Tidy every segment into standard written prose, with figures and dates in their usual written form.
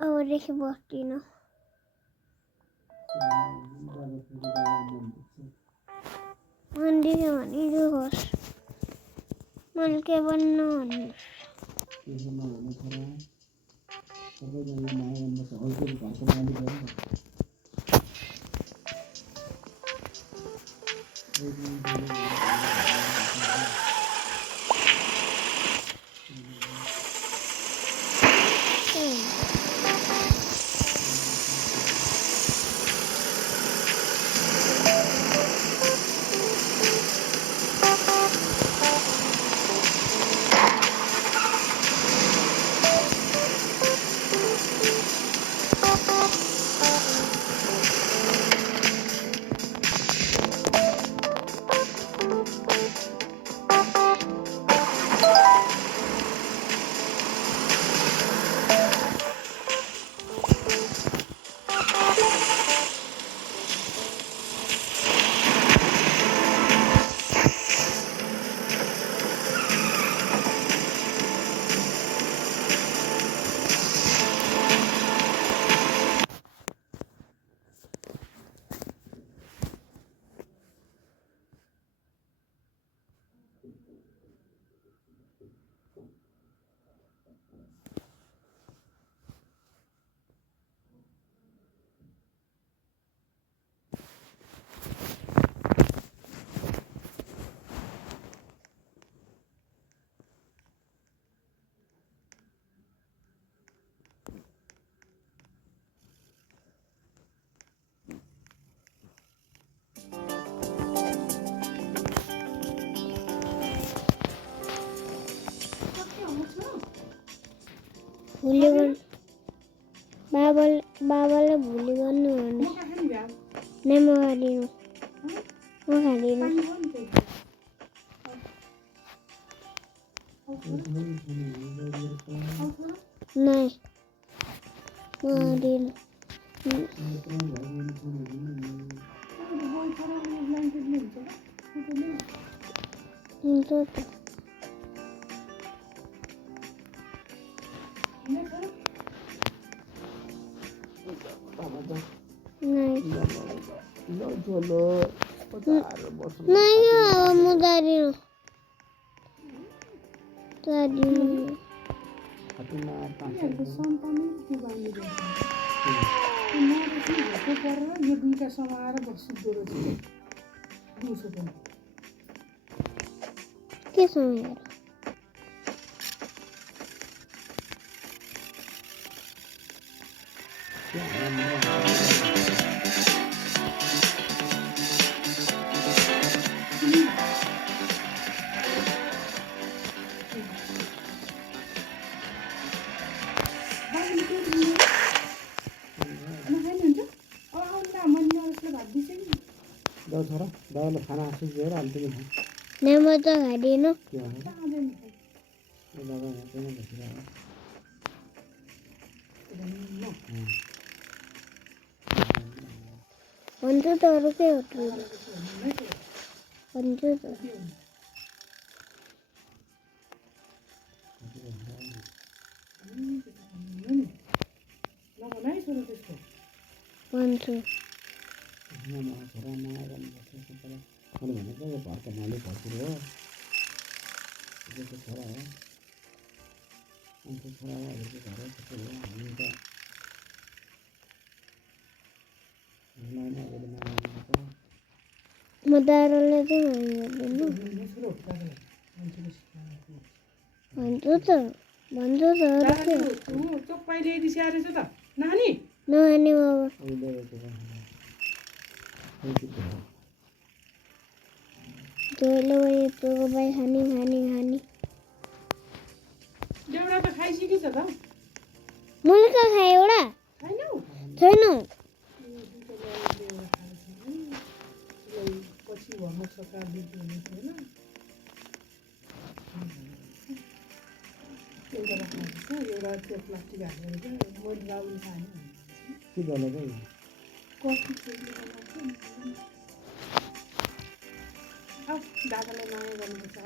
अबदेखि बस्दिनँ मन्दिर भनिदिनुहोस् मैले के भन्नु बाबाले भोलि गर्नु भने नै म खाँदिनँ नै म खाँदिनँ हुन्छ त नहीं मुदारिनो यो दुईटा समाएर बस्दो रहेछ दिउँसो पनि के समाएर छोरा दादाले खाना आशिष दिएर हाल्थ्यो कि नहीं म त खाँदिनँ भन्छु त अरू के हो भन्छु त भन्छु म दादाले चाहिँ भन्छु त नखाने बाबा तैँले मैले तँको भाइ खाने एउटा त खाइसकेछ त मैले कहाँ खाएँ एउटा छैन पछि घरमा सकाल दिदी हुने थिएन एउटा राख्नुहुन्छ एउटा त्यो प्लास्टिक हालेर चाहिँ मैले राउन्ड खाएँ के गर्नु चाहिँ कफी दादालाई माया गर्नुपर्छ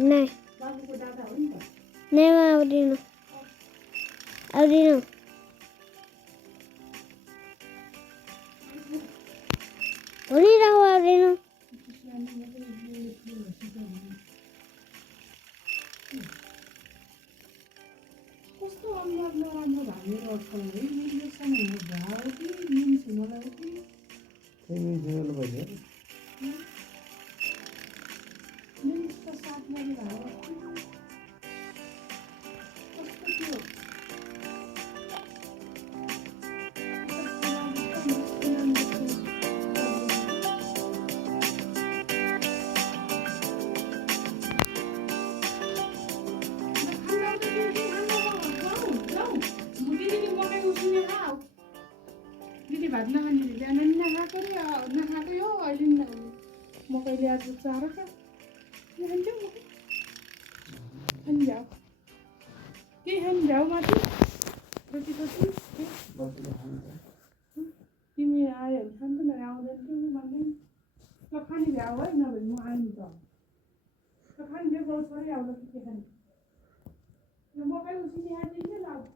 नहीं बाबुको दादा हो नि त नेमा आउँदिनु आउँदिनु बोलिरहेको आउँदिनु कस्तो अनुहार नराम्रो भालेर आजकल है इन्जेक्सन हुनु भयो कि मिन्स हुनलाई कि मिन्स त साथमा भयो कस्तो थियो दिदी भात नखाने बिहान नि नखाएको रे नखाएकै हो अहिले नि मकैले आज चारो क्या खान्थ्यौ खान जाऊ केही खान जाऊ माथि रोटी सोटी तिमी आयो भने खान्थ्यौ न आउँदैन थियो भन्दैन ल खाने भ्याऊ है नभए म आएँ त खाने भ्याउ गाउँ छोरी आउँदा के खाने मकै उसिने खाइदिन्छ ल